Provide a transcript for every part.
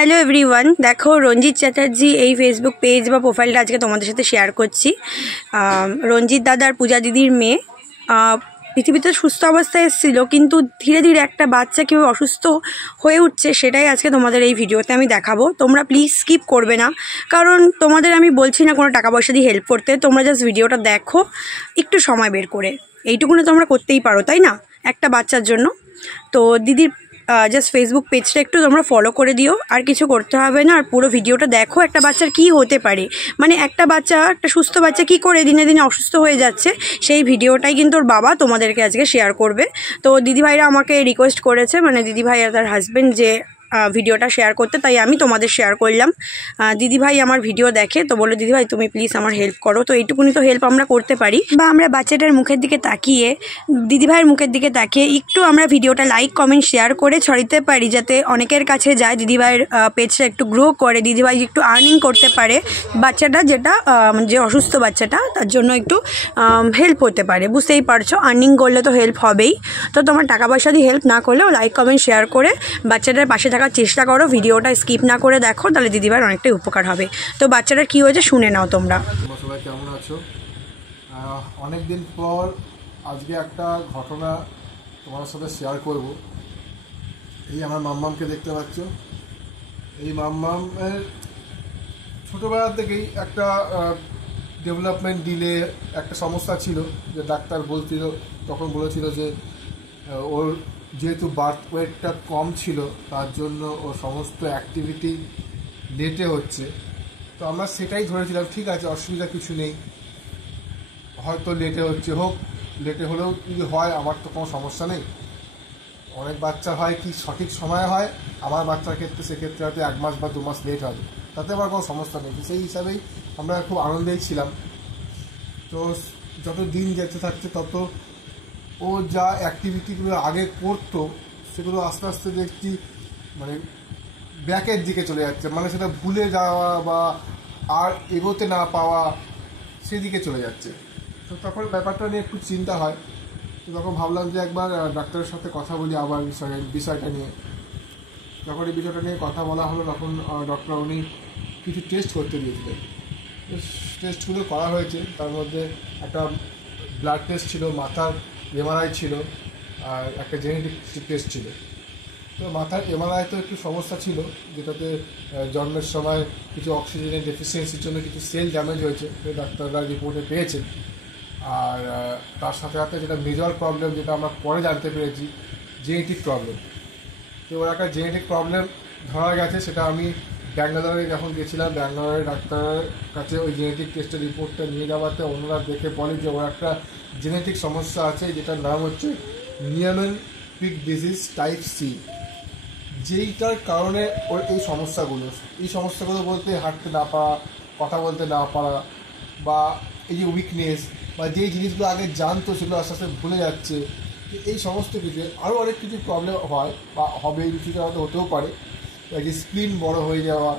Hello everyone, দেখো রঞ্জিত চ্যাটার্জি এই Facebook page বা প্রোফাইলটা আজকে তোমাদের সাথে শেয়ার করছি। রঞ্জিত দাদার পূজা দিদির মেয়ে পৃথিবীতে সুস্থ অবস্থায় এসেছিলো, কিন্তু ধীরে ধীরে একটা বাচ্চা কীভাবে অসুস্থ হয়ে উঠছে সেটাই আজকে তোমাদের এই ভিডিওতে আমি দেখাবো। তোমরা প্লিজ স্কিপ করবে না, কারণ তোমাদের আমি বলছি না কোনো টাকা পয়সা দিয়ে হেল্প করতে। তোমরা জাস্ট ভিডিওটা দেখো একটু সময় বের করে, এইটুকুনি তোমরা করতেই পারো, তাই না, একটা বাচ্চার জন্য। তো দিদির জাস্ট ফেসবুক পেজটা একটু তোমরা ফলো করে দিও, আর কিছু করতে হবে না। আর পুরো ভিডিওটা দেখো একটা বাচ্চার কি হতে পারে, মানে একটা বাচ্চা, একটা সুস্থ বাচ্চা কি করে দিনে দিনে অসুস্থ হয়ে যাচ্ছে, সেই ভিডিওটাই কিন্তু ওর বাবা তোমাদেরকে আজকে শেয়ার করবে। তো দিদিভাইরা আমাকে রিকোয়েস্ট করেছে, মানে দিদিভাই আর তার হাজব্যান্ড, যে ভিডিওটা শেয়ার করতে, তাই আমি তোমাদের শেয়ার করলাম। দিদিভাই আমার ভিডিও দেখে, তো বলো দিদিভাই তুমি প্লিজ আমার হেল্প করো। তো এইটুকুনি তো হেল্প আমরা করতে পারি, বা আমরা বাচ্চাটার মুখের দিকে তাকিয়ে, দিদিভাইয়ের মুখের দিকে তাকিয়ে একটু আমরা ভিডিওটা লাইক কমেন্ট শেয়ার করে ছড়িতে পারি, যাতে অনেকের কাছে যায়, দিদিভাইয়ের পেজটা একটু গ্রো করে, দিদিভাই একটু আর্নিং করতে পারে, বাচ্চাটা যেটা যে অসুস্থ বাচ্চাটা, তার জন্য একটু হেল্প হতে পারে। বুঝতেই পারছো, আর্নিং করলে তো হেল্প হবেই। তো তোমার টাকা পয়সা দিয়ে হেল্প না করলেও লাইক কমেন্ট শেয়ার করে বাচ্চাটার পাশে থাকার চেষ্টা করো, ভিডিওটা স্কিপ না করে দেখো, তাহলে দিদিভাইয়ের অনেকটাই উপকার হবে। তো বাচ্চাটার কী হয়েছে শুনে নাও তোমরা। সবাই কেমন আছো? অনেকদিন পর আজকে একটা ঘটনা তোমার সাথে শেয়ার করব। এই আমার মাম্মামকে দেখতে পাচ্ছ। এই মাম্মামের ছোটোবেলা থেকেই একটা ডেভেলপমেন্ট ডিলে একটা সমস্যা ছিল, যে ডাক্তার বলছিল, তখন বলেছিল যে ওর যেহেতু বার্থ ওয়েটটা কম ছিল, তার জন্য ওর সমস্ত অ্যাক্টিভিটি লেটে হচ্ছে। তো আমরা সেটাই ধরেছিলাম, ঠিক আছে অসুবিধা কিছু নেই, হয়তো লেটে হচ্ছে, হোক, লেটে হলেও যদি হয় আমার তো কোনো সমস্যা নেই। অনেক বাচ্চা হয় কি সঠিক সময় হয়, আমার বাচ্চার ক্ষেত্রে সেক্ষেত্রে হয়তো 1 মাস বা 2 মাস লেট হবে, তাতে আমার কোনো সমস্যা নেই। সেই হিসাবেই আমরা খুব আনন্দেই ছিলাম। তো যত দিন যেতে থাকছে তত ও যা অ্যাক্টিভিটিগুলো আগে করতো সেগুলো আস্তে আস্তে দেখছি মানে ব্যাকের দিকে চলে যাচ্ছে, মানে সেটা ভুলে যাওয়া বা আর এগোতে না পাওয়া, সেদিকে চলে যাচ্ছে। তো তখন ব্যাপারটা নিয়ে একটু চিন্তা হয়। তো তখন ভাবলাম যে একবার ডাক্তারের সাথে কথা বলি আবার বিষয়টা নিয়ে। যখন এই বিষয়টা নিয়ে কথা বলা হলো, তখন ডক্টর উনি কিছু টেস্ট করতে দিয়েছিলেন। টেস্টগুলো করা হয়েছে, তার মধ্যে একটা ব্লাড টেস্ট ছিল, মাথার এমআরআই ছিল, আর একটা জেনেটিক টেস্ট ছিল। তো মাথার এমআরআই তো একটু সমস্যা ছিল, যেটাতে জন্মের সময় কিছু অক্সিজেনের ডেফিসিয়েন্সির জন্য কিছু সেল ড্যামেজ হয়েছে, ডাক্তাররা রিপোর্টে পেয়েছেন। আর তার সাথে সাথে যেটা মেজর প্রবলেম, যেটা আমরা পরে জানতে পেরেছি, জেনেটিক প্রবলেম। তো ওর একটা জেনেটিক প্রবলেম ধরা গেছে, সেটা আমি ব্যাঙ্গালোরে যখন গেছিলাম, ব্যাঙ্গালোরের ডাক্তারের কাছে ওই জেনেটিক টেস্টের রিপোর্টটা নিয়ে যাওয়াতে ওনারা দেখে বলে যে ওর একটা জেনেটিক সমস্যা আছে, যেটার নাম হচ্ছে নিয়েমেন পিক ডিজিজ টাইপ সি, যেইটার কারণে ওর এই সমস্যাগুলো বলতে হাঁটতে না পারা, কথা বলতে না পারা, বা এই যে উইকনেস, বা যেই জিনিসগুলো আগে জানতো সেগুলো আস্তে আস্তে ভুলে যাচ্ছে, এই সমস্ত কিছু আরও অনেক কিছু প্রবলেম হয় বা হবে, এই কিছুটা হয়তো হতেও পারে, যে স্ক্রিন বড় হয়ে যাওয়া,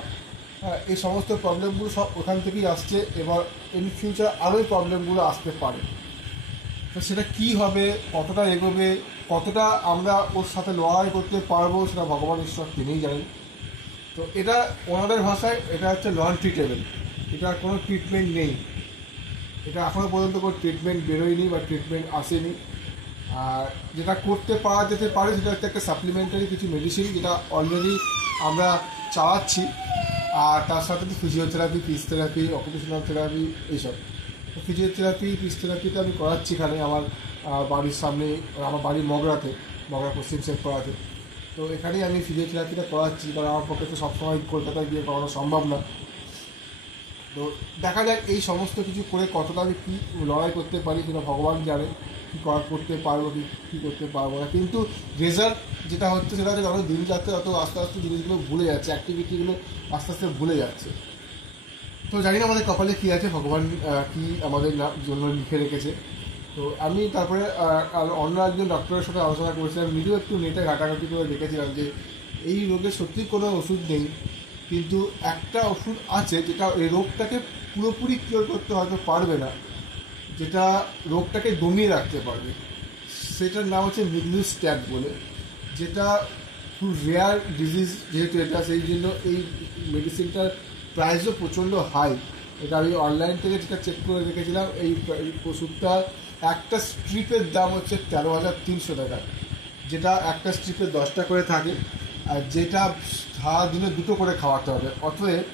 এই সমস্ত প্রবলেমগুলো সব ওখান থেকেই আসছে। এবার ইন ফিউচার আরও এই প্রবলেমগুলো আসতে পারে। তো সেটা কী হবে, কতটা এগোবে, কতটা আমরা ওর সাথে লড়াই করতে পারবো, সেটা ভগবান ঈশ্বর তিনিই জানেন। তো এটা ওনাদের ভাষায় এটা হচ্ছে নন ট্রিটেবল, এটার কোনো ট্রিটমেন্ট নেই, এটা এখনও পর্যন্ত কোনো ট্রিটমেন্ট বেরোয়নি বা ট্রিটমেন্ট আসেনি। আর যেটা করতে পারা যেতে পারে সেটা হচ্ছে একটা সাপ্লিমেন্টারি কিছু মেডিসিন, যেটা অলরেডি আমরা চালাচ্ছি। আর তার সাথে ফিজিওথেরাপি, ফিজ থেরাপি, অকুপেশনাল থেরাপি, এইসব। ফিজিওথেরাপি, ফিজ থেরাপিটা আমি করাচ্ছি এখানে আমার বাড়ির সামনে, আমার বাড়ির মগরা পশ্চিম শেখপাড়াতে। তো এখানেই আমি ফিজিওথেরাপিটা করাচ্ছি, কারণ আমার পক্ষে তো সবসময় কলকাতায় গিয়ে করানো সম্ভব না। তো দেখা যাক এই সমস্ত কিছু করে কতটা আমি কী লড়াই করতে পারি, সেটা ভগবান জানে, কী করতে পারবো কী করতে পারবো না। কিন্তু রেজাল্ট যেটা হচ্ছে সেটা হচ্ছে, যত দিন যাচ্ছে তত আস্তে আস্তে জিনিসগুলো ভুলে যাচ্ছে, অ্যাক্টিভিটিগুলো আস্তে আস্তে ভুলে যাচ্ছে। তো জানি না আমাদের কপালে কী আছে, ভগবান কী আমাদের জন্য লিখে রেখেছে। তো আমি তারপরে অন্য একজন ডক্টরের সাথে আলোচনা করেছিলাম, নিজেও একটু নেটে ঘাটাঘাটি করে দেখেছিলাম যে এই রোগের সত্যি কোনো ওষুধ নেই, কিন্তু একটা ওষুধ আছে যেটা এই রোগটাকে পুরোপুরি কিওর করতে হয়তো পারবে না, যেটা রোগটাকে দমিয়ে রাখতে পারবে। সেটার নাম হচ্ছে মিগলুস্ট্যাট বলে, যেটা খুব রেয়ার ডিজিজ যেহেতু এটা, সেই জন্য এই মেডিসিনটার প্রাইসও প্রচণ্ড হাই। এটা আমি অনলাইন থেকে যেটা চেক করে রেখেছিলাম, এই ওষুধটা একটা স্ট্রিপের দাম হচ্ছে 13,300 টাকা, যেটা একটা স্ট্রিপে 10টা করে থাকে, আর যেটা সারাদিনে 2টো করে খাওয়াতে হবে। অতএব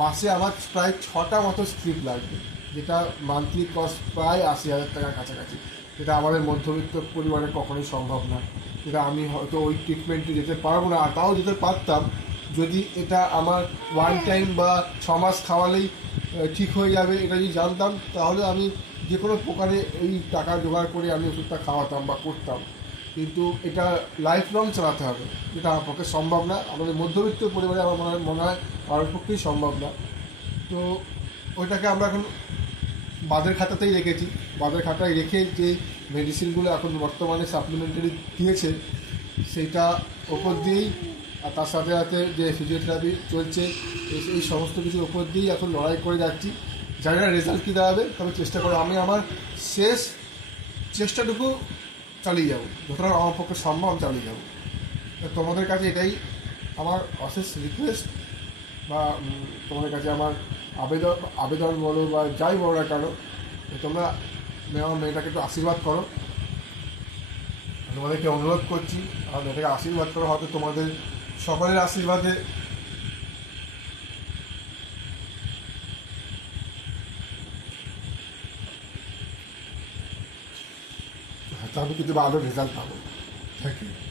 মাসে আমার প্রায় 6টা মতো স্ট্রিপ লাগবে, যেটা মান্থলি কস্ট প্রায় 80,000 টাকার কাছাকাছি, যেটা আমাদের মধ্যবিত্ত পরিবারে কখনোই সম্ভব না। যেটা আমি হয়তো ওই ট্রিটমেন্টে যেতে পারবো না, আর তাও যেতে পারতাম যদি এটা আমার ওয়ান টাইম বা 6 মাস খাওয়ালেই ঠিক হয়ে যাবে এটা যদি জানতাম, তাহলে আমি যে কোনো প্রকারে এই টাকা জোগাড় করে আমি ওষুধটা খাওয়াতাম বা করতাম। কিন্তু এটা লাইফ লং চালাতে হবে, যেটা আমার পক্ষে সম্ভব না, আমাদের মধ্যবিত্ত পরিবারে আমার মনে হয় কারোর পক্ষেই সম্ভব না। তো ওইটাকে আমরা এখন বাদের খাতাতেই রেখেছি। বাদের খাতায় রেখে যে মেডিসিনগুলো এখন বর্তমানে সাপ্লিমেন্টারি দিয়েছে সেইটা ওপর দিয়েই, আর তার সাথে সাথে যে ফিজিওথেরাপি চলছে, এই সমস্ত কিছুর ওপর দিয়েই এখন লড়াই করে যাচ্ছি। জানি না রেজাল্ট কী দাঁড়াবে, তবে চেষ্টা করে আমি আমার শেষ চেষ্টাটুকু চালিয়ে যাবো, যতটা আমার পক্ষে সম্ভব আমি চালিয়ে যাবো। তোমাদের কাছে এটাই আমার অশেষ রিকোয়েস্ট, বা তোমাদের কাছে আমার আবেদন বলো বা যাই বলো না কেন, তোমরা আমার মেয়েটাকে একটু আশীর্বাদ করো। তোমাদেরকে অনুরোধ করছি আমার মেয়েটাকে আশীর্বাদ করো, হয়তো তোমাদের সকলের আশীর্বাদে হয়তো আমি কিন্তু ভালো রেজাল্ট পাবো। Thank you.